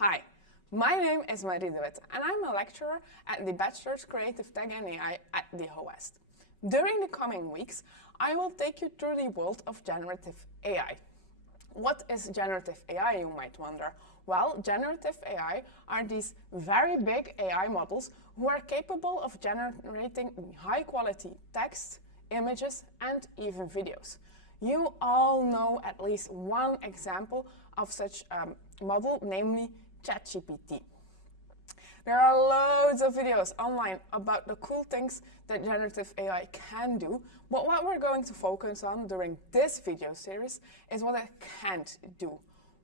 Hi, my name is Marie de Witte and I'm a lecturer at the Bachelor's Creative Tech and AI at the HOST. During the coming weeks, I will take you through the world of generative AI. What is generative AI, you might wonder? Well, generative AI are these very big AI models who are capable of generating high-quality text, images, and even videos. You all know at least one example of such a model, namely ChatGPT. There are loads of videos online about the cool things that generative AI can do, but what we're going to focus on during this video series is what it can't do.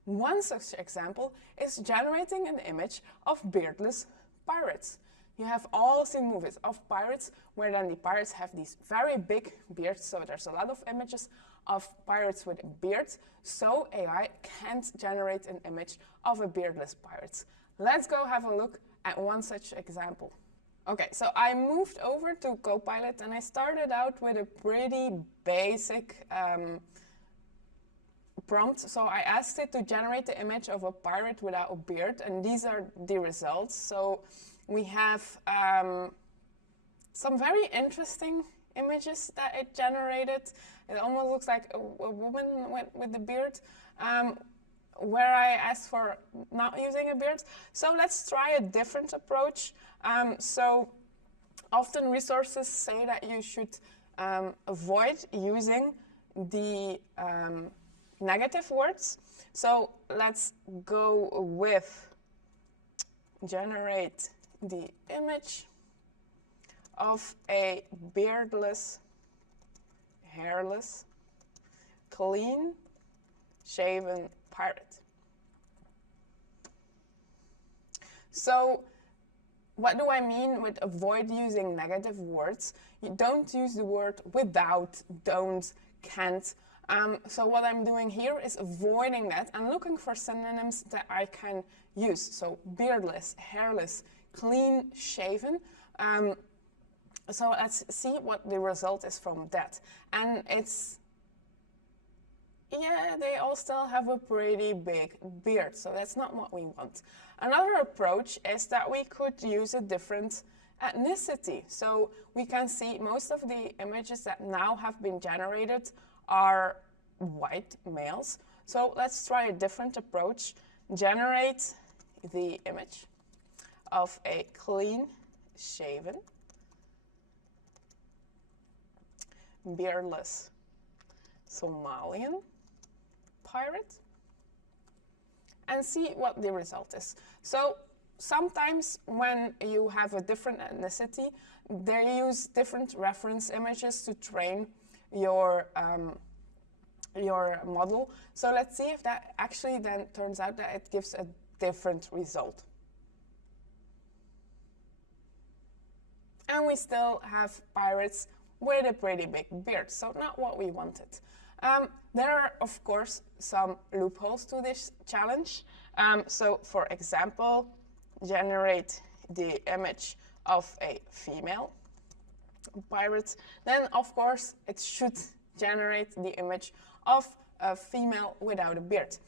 One such example is generating an image of beardless pirates. You have all seen movies of pirates where then the pirates have these very big beards, so there's a lot of images of pirates with beards, so AI can't generate an image of a beardless pirate. Let's go have a look at one such example. Okay, so I moved over to Copilot and I started out with a pretty basic prompt. So I asked it to generate the image of a pirate without a beard, and these are the results. So we have some very interesting images that it generated. It almost looks like a woman with the beard, where I asked for not using a beard. So let's try a different approach. So often resources say that you should avoid using the negative words. So let's go with generate the image of a beardless, hairless, clean shaven pirate. So what do I mean with avoid using negative words? You don't use the word without, don't, can't. So what I'm doing here is avoiding that and looking for synonyms that I can use. So beardless, hairless, clean shaven. So let's see what the result is from that. And it's, yeah, they all still have a pretty big beard, so that's not what we want. Another approach is that we could use a different ethnicity. So we can see most of the images that now have been generated are white males. So let's try a different approach. Generate the image of a clean shaven, beardless Somalian pirate, and see what the result is. So sometimes when you have a different ethnicity, they use different reference images to train your model. So let's see if that actually then turns out that it gives a different result. And we still have pirates with a pretty big beard, so not what we wanted. There are, of course, some loopholes to this challenge. So, for example, generate the image of a female pirate. Then, of course, it should generate the image of a female without a beard.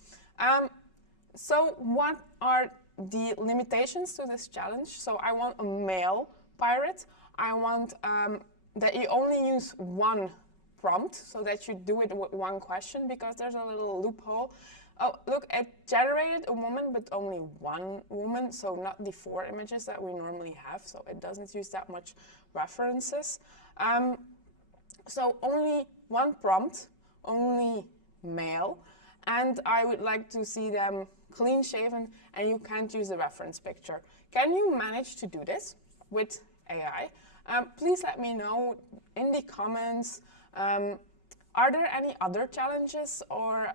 So, what are the limitations to this challenge? So, I want a male pirate. I want that you only use one prompt, so that you do it with one question, because there's a little loophole. Oh, look, it generated a woman, but only one woman, so not the 4 images that we normally have, so it doesn't use that much references. So only one prompt, only male, and I would like to see them clean shaven, and you can't use a reference picture. Can you manage to do this with AI? Please let me know in the comments. Are there any other challenges or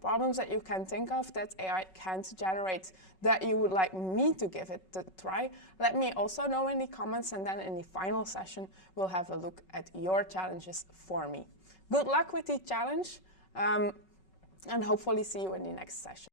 problems that you can think of that AI can't generate that you would like me to give it a try? Let me also know in the comments, and then in the final session, we'll have a look at your challenges for me. Good luck with the challenge, and hopefully see you in the next session.